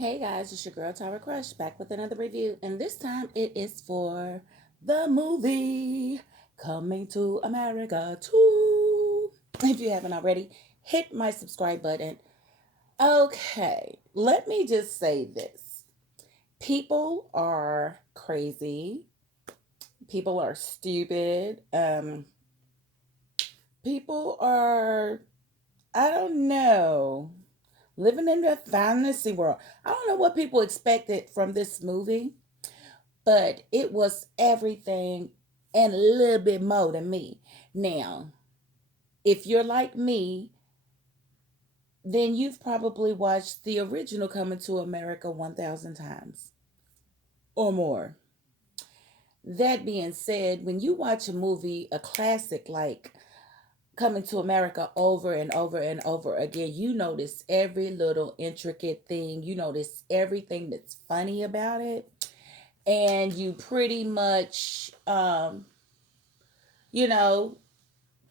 Hey guys, it's your girl Tara Crush back with another review, and this time it is for the movie Coming to America 2. If you haven't already, hit my subscribe button. Okay, let me just say this. People are crazy. People are stupid. People are, I don't know, living in a fantasy world. I don't know what people expected from this movie, but it was everything and a little bit more than me. Now, if you're like me, then you've probably watched the original Coming to America 1,000 times or more. That being said, when you watch a movie, a classic like Coming to America over and over and over again, you notice every little intricate thing. You notice everything that's funny about it. And you pretty much, you know,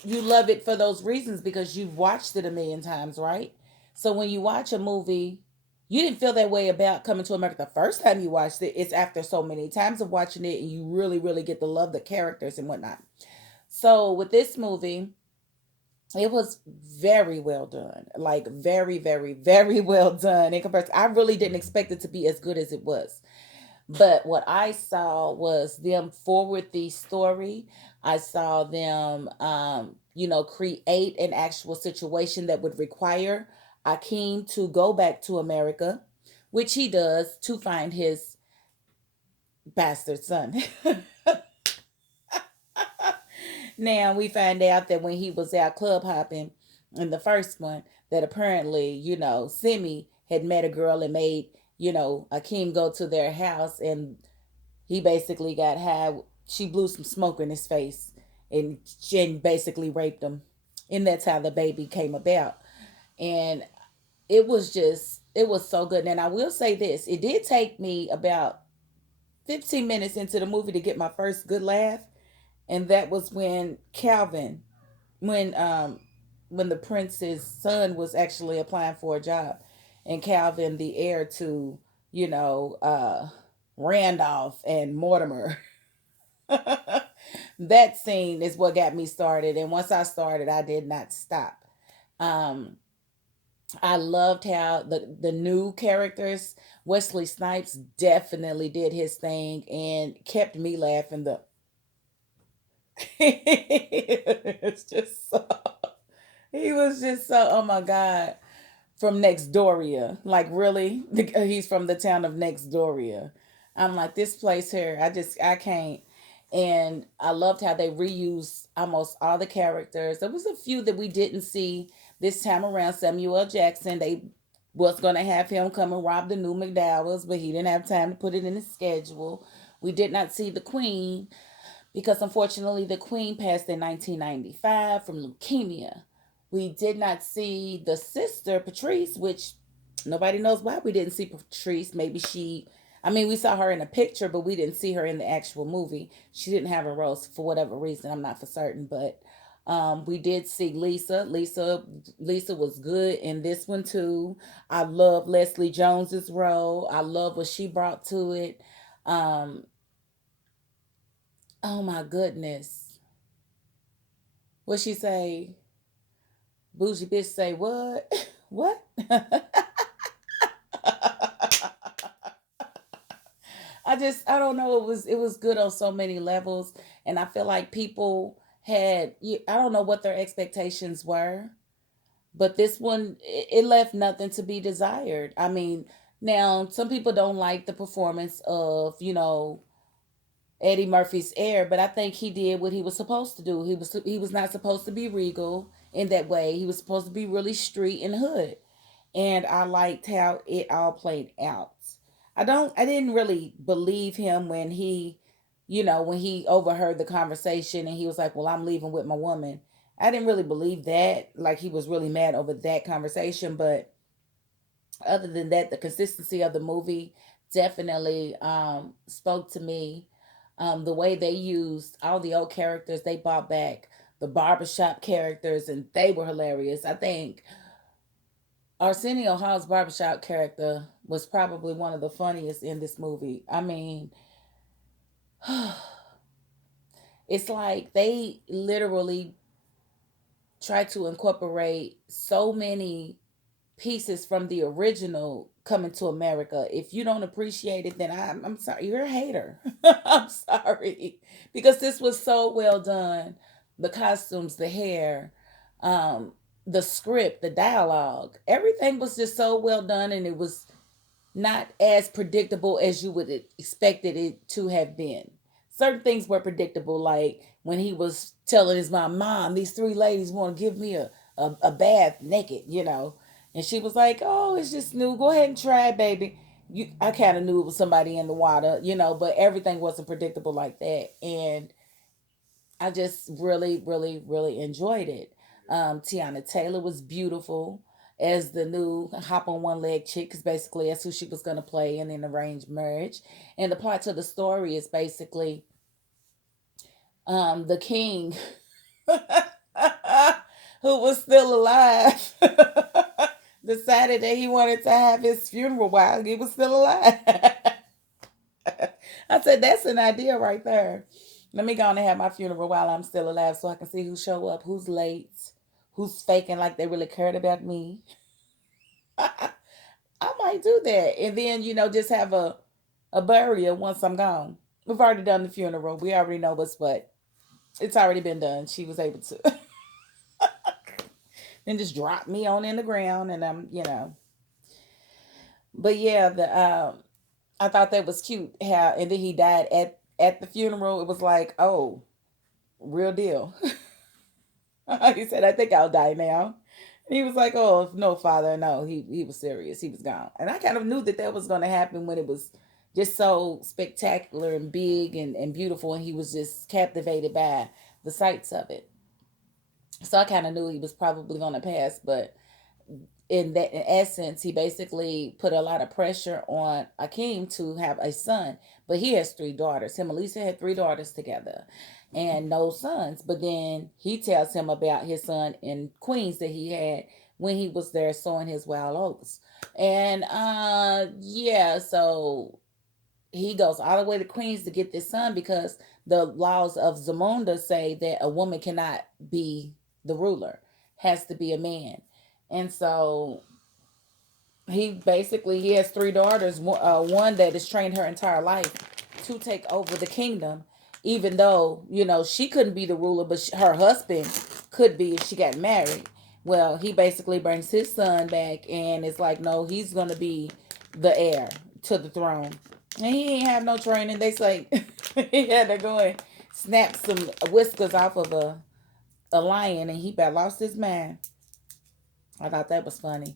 you love it for those reasons because you've watched it a million times, right? So when you watch a movie, you didn't feel that way about Coming to America the first time you watched it. It's after so many times of watching it and you really, really get to love the characters and whatnot. So with this movie, it was very well done. Like very, very, very well done in comparison. I really didn't expect it to be as good as it was. But what I saw was them forward the story. I saw them, create an actual situation that would require Akeem to go back to America, which he does to find his bastard son. Now we find out that when he was out club hopping in the first one, that apparently, Simi had met a girl and made, Akeem go to their house, and he basically got high. She blew some smoke in his face and Jen basically raped him. And that's how the baby came about. And it was so good. And I will say this, it did take me about 15 minutes into the movie to get my first good laugh. And that was when when um when the prince's son was actually applying for a job, and Calvin, the heir to, you know, uh Randolph and Mortimer. That scene is what got me started, and once I started, I did not stop. Um, I loved how the new characters, Wesley Snipes definitely did his thing and kept me laughing. The it's just so, he was just so, oh my god, from Nextdoria. Like really, he's from the town of Nextdoria. I'm like, this place here, I can't. And I loved how they reused almost all the characters. There was a few that we didn't see this time around. Samuel L. Jackson, they was gonna have him come and rob the new McDowells, but he didn't have time to put it in his schedule. We did not see the Queen because unfortunately the Queen passed in 1995 from leukemia. We did not see the sister, Patrice, which nobody knows why we didn't see Patrice. Maybe I mean, we saw her in a picture, but we didn't see her in the actual movie. She didn't have a role for whatever reason. I'm not for certain, but we did see Lisa. Lisa was good in this one too. I love Leslie Jones's role. I love what she brought to it. Um, oh my goodness, what she say? Bougie bitch say what? What? I don't know, it was good on so many levels, and I feel like people had, I don't know what their expectations were, but this one, it left nothing to be desired. I mean, now some people don't like the performance of, Eddie Murphy's heir, but I think he did what he was supposed to do. He was not supposed to be regal in that way. He was supposed to be really street and hood. And I liked how it all played out. I didn't really believe him when he overheard the conversation and he was like, "Well, I'm leaving with my woman." I didn't really believe that. Like he was really mad over that conversation, but other than that, the consistency of the movie definitely spoke to me. The way they used all the old characters, they brought back the barbershop characters, and they were hilarious. I think Arsenio Hall's barbershop character was probably one of the funniest in this movie. I mean, it's like they literally try to incorporate so many pieces from the original coming to America. If you don't appreciate it, then I'm sorry, you're a hater. I'm sorry. Because this was so well done. The costumes, the hair, um, the script, the dialogue, everything was just so well done, and it was not as predictable as you would expected it to have been. Certain things were predictable, like when he was telling his mom, these three ladies want to give me a bath naked, and she was like, "Oh, it's just new. Go ahead and try it, baby." I kind of knew it was somebody in the water, but everything wasn't predictable like that, and I just really, really, really enjoyed it. Tiana Taylor was beautiful as the new hop on one leg chick, because basically that's who she was going to play in an arranged marriage. And the part to the story is basically the king who was still alive decided that he wanted to have his funeral while he was still alive. I said, that's an idea right there. Let me go on and have my funeral while I'm still alive so I can see who show up, who's late, who's faking like they really cared about me. I might do that. And then, just have a burial once I'm gone. We've already done the funeral. We already know what's what. It's already been done. She was able to. Then just drop me on in the ground and I'm. But yeah, the I thought that was cute how and then he died at the funeral. It was like, oh, real deal. He said, I think I'll die now. And he was like, oh, no, father, no. He was serious. He was gone. And I kind of knew that that was going to happen when it was just so spectacular and big and beautiful. And he was just captivated by the sights of it. So I kind of knew he was probably going to pass. But in essence, he basically put a lot of pressure on Akeem to have a son, but he has three daughters. Him and Lisa had three daughters together, and no sons. But then he tells him about his son in Queens that he had when he was there sowing his wild oats, and yeah, so he goes all the way to Queens to get this son because the laws of Zamunda say that a woman cannot be the ruler, has to be a man. And so he has three daughters, one that has trained her entire life to take over the kingdom, even though she couldn't be the ruler, but her husband could be if she got married. Well, he basically brings his son back, and it's like, no, he's gonna be the heir to the throne, and he ain't have no training. They say he had to go and snap some whiskers off of a lion, and he about lost his mind. I thought that was funny.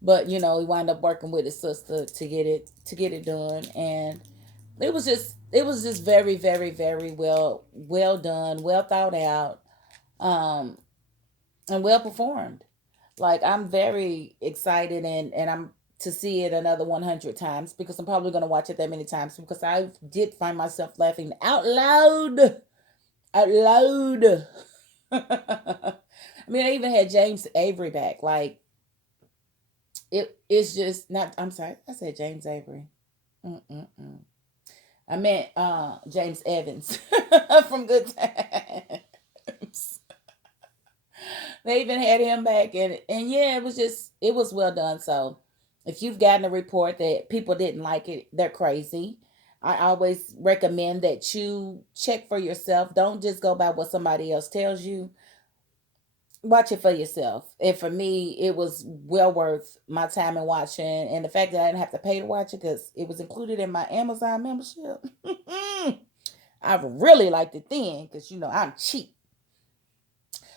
But he wound up working with his sister to get it done, and it was just very, very, very well done, well thought out, um, and well performed. Like, I'm very excited, and I'm to see it another 100 times because I'm probably going to watch it that many times because I did find myself laughing out loud, out loud. I mean, I even had James Avery back. Like, it's just not. I'm sorry, I said James Avery. Mm-mm-mm. I meant James Evans from Good Times. They even had him back, and yeah, it was well done. So, if you've gotten a report that people didn't like it, they're crazy. I always recommend that you check for yourself. Don't just go by what somebody else tells you. Watch it for yourself. And for me, it was well worth my time in watching, and the fact that I didn't have to pay to watch it because it was included in my Amazon membership. I really liked it then because I'm cheap.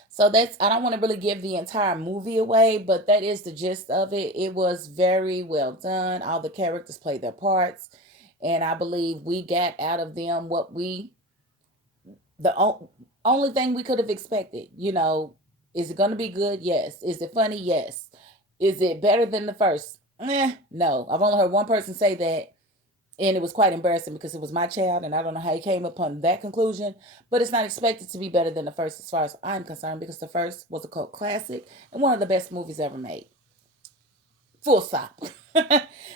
So that's I don't want to really give the entire movie away, but that is the gist of it. It was very well done. All the characters played their parts, and I believe we got out of them what we the only thing we could have expected. Is it going to be good? Yes. Is it funny? Yes. Is it better than the first? No. I've only heard one person say that, and it was quite embarrassing because it was my child, and I don't know how he came upon that conclusion. But it's not expected to be better than the first, as far as I'm concerned, because the first was a cult classic and one of the best movies ever made. Full stop.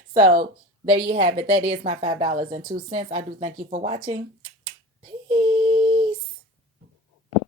So there you have it. That is my $5.02. I do thank you for watching. Peace.